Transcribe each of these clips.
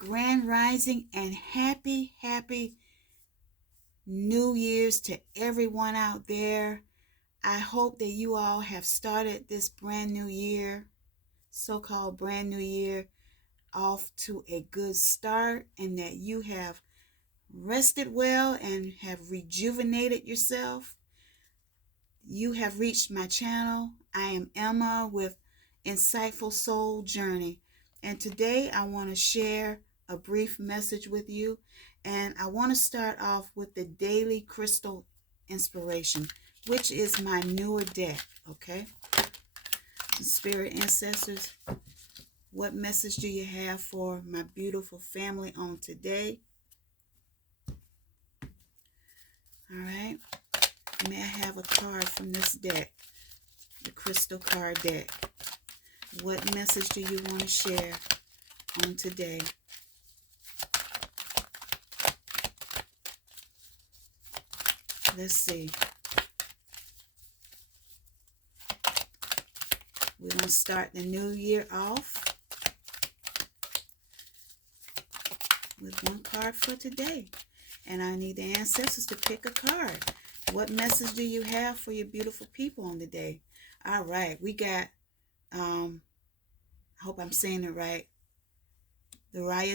Grand Rising and happy New Year's to everyone out there. I hope that you all have started this brand new year, so-called brand new year, off to a good start and that you have rested well and have rejuvenated yourself. You have reached my channel. I am Emma with Insightful Soul Journey, and today I want to share a brief message with you. And I want to start off with the Daily Crystal Inspiration, which is my newer deck. Okay, Spirit Ancestors, what message do you have for my beautiful family on today? All right, may I have a card from this deck, the Crystal Card deck? What message do you want to share on today? Let's see. We're going to start the new year off with one card for today. And I need the ancestors to pick a card. What message do you have for your beautiful people on the day? All right, we got, I hope I'm saying it right, the Ryo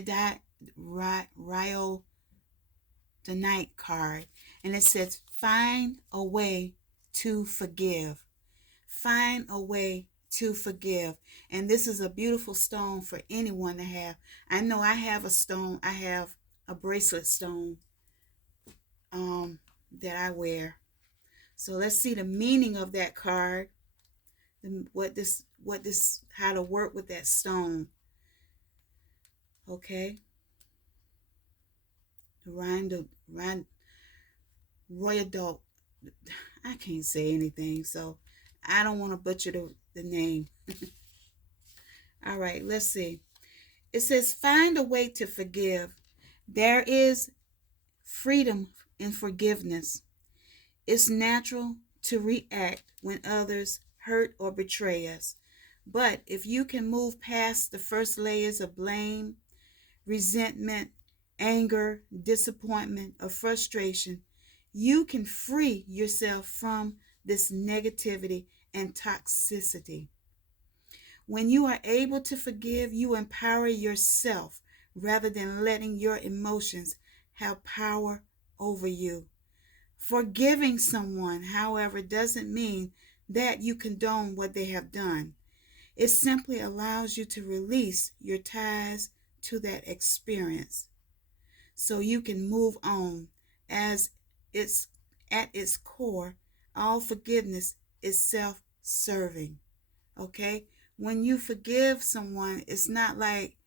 the Night card. And it says, find a way to forgive. Find a way to forgive. And this is a beautiful stone for anyone to have. I know I have a stone. I have a bracelet stone that I wear. So let's see the meaning of that card. How to work with that stone. Okay. Royal, I can't say anything, so I don't want to butcher the name. All right, let's see. It says, find a way to forgive. There is freedom in forgiveness. It's natural to react when others hurt or betray us. But if you can move past the first layers of blame, resentment, anger, disappointment, or frustration, you can free yourself from this negativity and toxicity. When you are able to forgive, you empower yourself rather than letting your emotions have power over you. Forgiving someone, however, doesn't mean that you condone what they have done. It simply allows you to release your ties to that experience so you can move on. As it's at its core, all forgiveness is self-serving. Okay? When you forgive someone, it's not like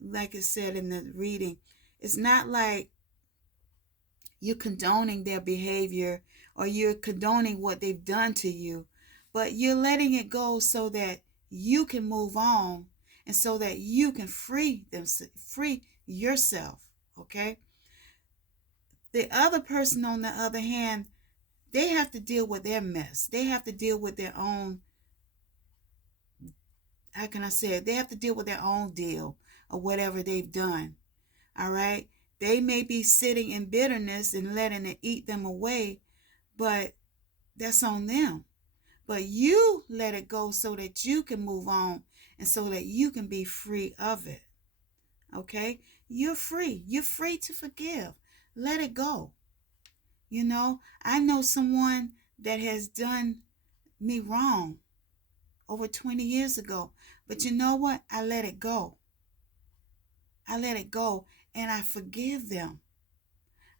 it said in the reading, it's not like you're condoning their behavior or you're condoning what they've done to you, but you're letting it go so that you can move on and so that you can free yourself. Okay? The other person, on the other hand, they have to deal with their mess. They have to deal with their own, how can I say it? They have to deal with their own deal or whatever they've done. All right? They may be sitting in bitterness and letting it eat them away, but that's on them. But you let it go so that you can move on and so that you can be free of it. Okay? You're free. You're free to forgive. Let it go. You know, I know someone that has done me wrong over 20 years ago. But you know what? I let it go. I let it go and I forgive them.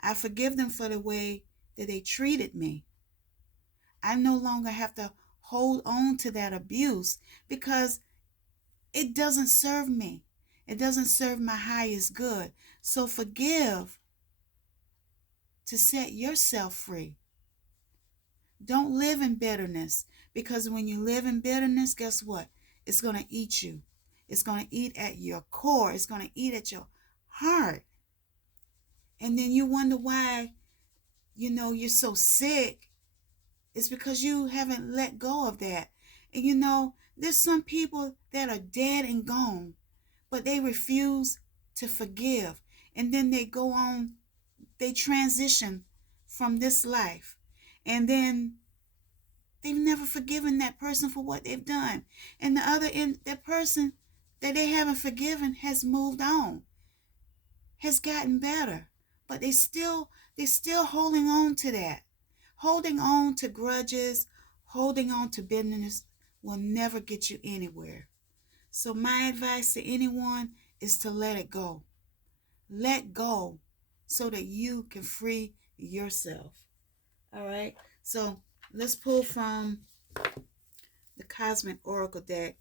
I forgive them for the way that they treated me. I no longer have to hold on to that abuse because it doesn't serve me. It doesn't serve my highest good. So forgive to set yourself free. Don't live in bitterness, because when you live in bitterness, guess what? It's going to eat you. It's going to eat at your core. It's going to eat at your heart. And then you wonder why, you're so sick. It's because you haven't let go of that. And there's some people that are dead and gone, but they refuse to forgive. And then they go on, they transition from this life. And then they've never forgiven that person for what they've done. And the other end, that person that they haven't forgiven has moved on, has gotten better. But they're still holding on to that. Holding on to grudges, holding on to bitterness will never get you anywhere. So my advice to anyone is to let it go. Let go so that you can free yourself. All right? So let's pull from the Cosmic Oracle deck.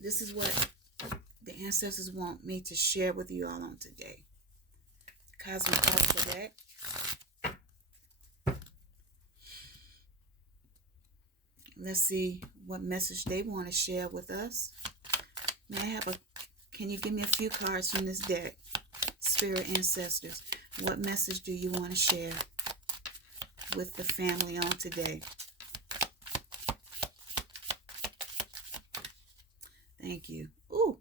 This is what the ancestors want me to share with you all on today. Cosmic Oracle deck. Let's see what message they want to share with us. Can you give me a few cards from this deck? Spirit ancestors, what message do you want to share with the family on today? Thank you. Ooh.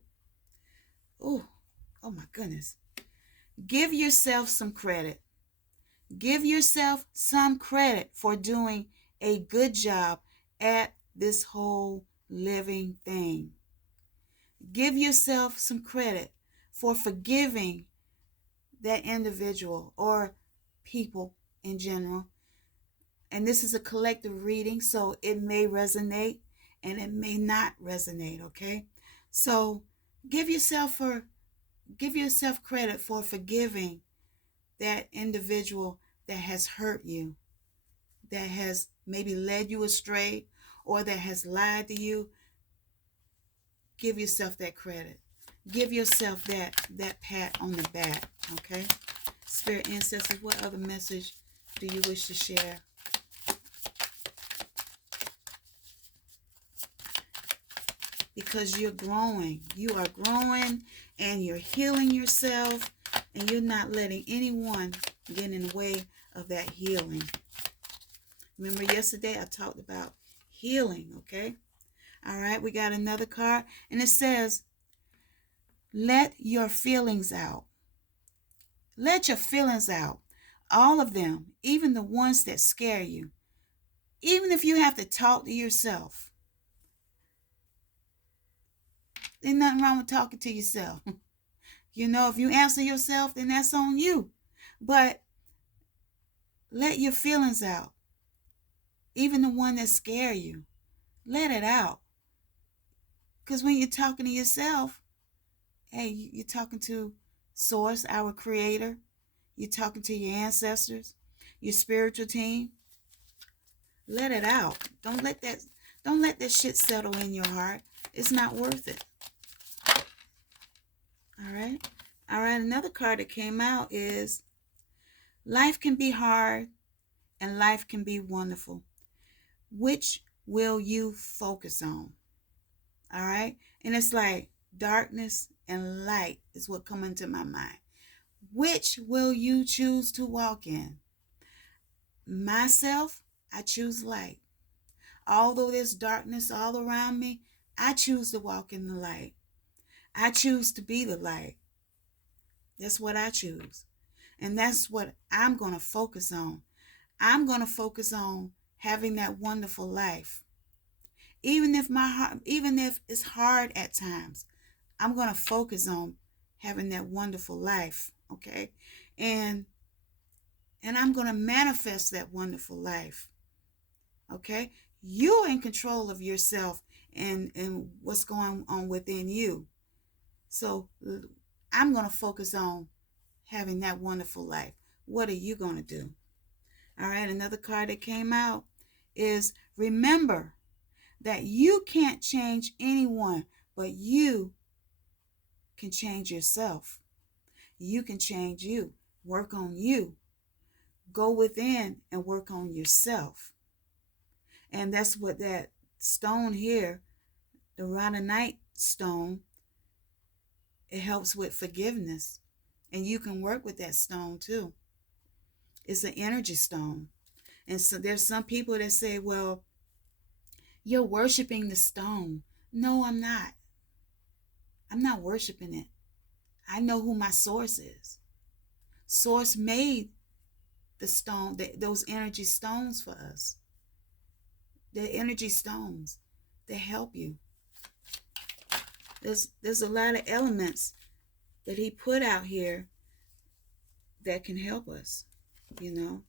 Oh my goodness. Give yourself some credit. Give yourself some credit for doing a good job at this whole living thing. Give yourself some credit for forgiving that individual or people in general. And this is a collective reading, so it may resonate and it may not resonate, okay? So give yourself credit for forgiving that individual that has hurt you, that has maybe led you astray, or that has lied to you. Give yourself that credit. Give yourself that pat on the back, okay? Spirit ancestors, what other message do you wish to share? Because you're growing. You are growing and you're healing yourself, and you're not letting anyone get in the way of that healing. Remember yesterday I talked about healing, okay? All right, we got another card, and it says, let your feelings out. Let your feelings out. All of them, even the ones that scare you. Even if you have to talk to yourself. There's nothing wrong with talking to yourself. You know, if you answer yourself, then that's on you. But let your feelings out. Even the one that scare you. Let it out. Because when you're talking to yourself, hey, you're talking to Source, our creator. You're talking to your ancestors, your spiritual team. Let it out. Don't let that shit settle in your heart. It's not worth it. All right. Another card that came out is, life can be hard and life can be wonderful. Which will you focus on? All right. And it's like darkness and light is what come into my mind. Which will you choose to walk in? Myself, I choose light. Although there's darkness all around me, I choose to walk in the light. I choose to be the light. That's what I choose. And that's what I'm going to focus on. I'm going to focus on having that wonderful life. Even if it's hard at times, I'm going to focus on having that wonderful life, okay? And I'm going to manifest that wonderful life. Okay? You're in control of yourself and what's going on within you. So I'm going to focus on having that wonderful life. What are you going to do? All right, another card that came out is, remember that you can't change anyone, but you can change yourself. You can change you. Work on you. Go within and work on yourself. And that's what that stone here, the Rhodonite stone, it helps with forgiveness. And you can work with that stone too. It's an energy stone. And so there's some people that say, well, you're worshiping the stone. No, I'm not. I'm not worshiping it. I know who my source is. Source made the stone, those energy stones for us. The energy stones that help you. There's a lot of elements that he put out here that can help us, you know.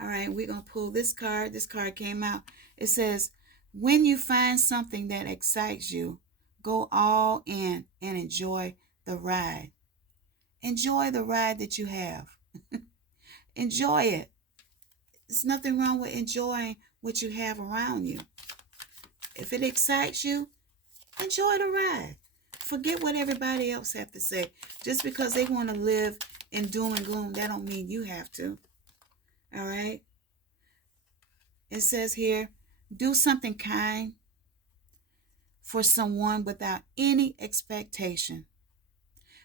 All right, we're going to pull this card. This card came out. It says, when you find something that excites you, go all in and enjoy the ride. Enjoy the ride that you have. Enjoy it. There's nothing wrong with enjoying what you have around you. If it excites you, enjoy the ride. Forget what everybody else have to say. Just because they want to live in doom and gloom, that don't mean you have to. All right? It says here, do something kind for someone without any expectation.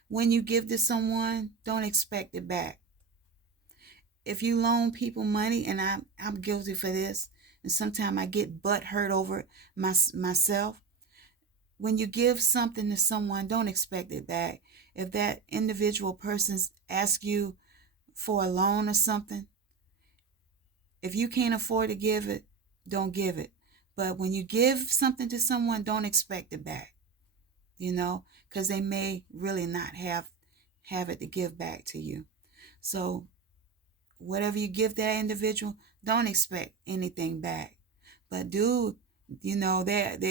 When you give to someone, don't expect it back. If you loan people money, and I'm guilty for this, and sometimes I get butt hurt over it myself. When you give something to someone, don't expect it back. If that individual person asks you for a loan or something, if you can't afford to give it, don't give it. But when you give something to someone, don't expect it back, you know, because they may really not have it to give back to you. So whatever you give that individual, don't expect anything back. But do, you know, that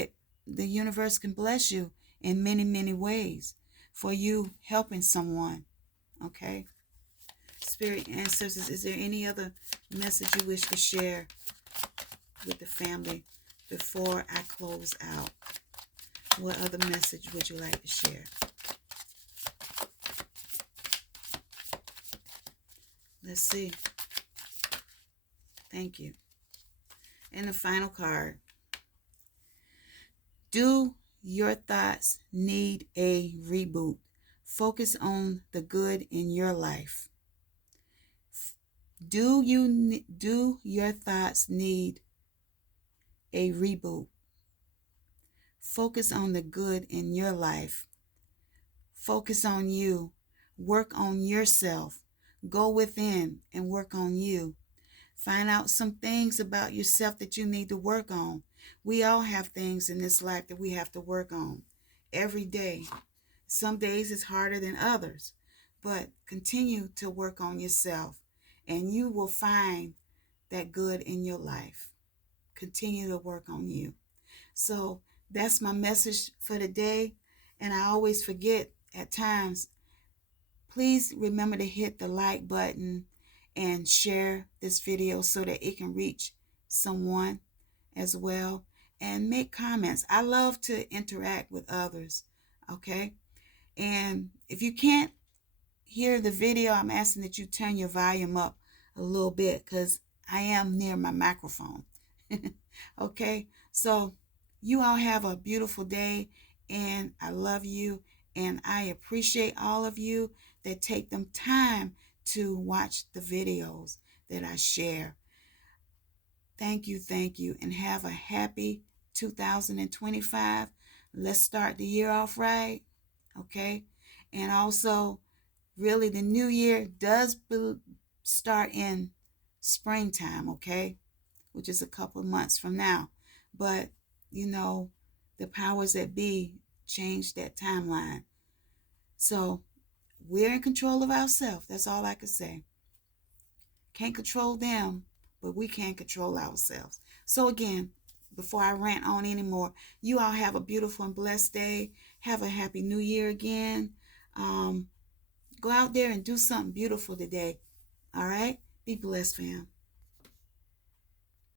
the universe can bless you in many, many ways for you helping someone. Okay? Spirit ancestors, is there any other message you wish to share with the family before I close out? What other message would you like to share? Let's see. Thank you. And the final card. Do your thoughts need a reboot? Focus on the good in your life. Do your thoughts need a reboot? Focus on the good in your life. Focus on you. Work on yourself. Go within and work on you. Find out some things about yourself that you need to work on. We all have things in this life that we have to work on every day. Some days it's harder than others, but continue to work on yourself and you will find that good in your life. Continue to work on you. So that's my message for today. And I always forget at times, please remember to hit the like button and share this video so that it can reach someone as well. And make comments. I love to interact with others. Okay? And if you can't hear the video, I'm asking that you turn your volume up a little bit because I am near my microphone. Okay? So you all have a beautiful day, and I love you, and I appreciate all of you that take them time to watch the videos that I share. Thank you, and have a happy 2025. Let's start the year off right, okay? And also, really, the new year does start in springtime, okay? Which is a couple of months from now. But, you know, the powers that be changed that timeline. So, we're in control of ourselves. That's all I can say. Can't control them, but we can control ourselves. So again, before I rant on anymore, you all have a beautiful and blessed day. Have a happy new year again. Go out there and do something beautiful today. All right? Be blessed, fam.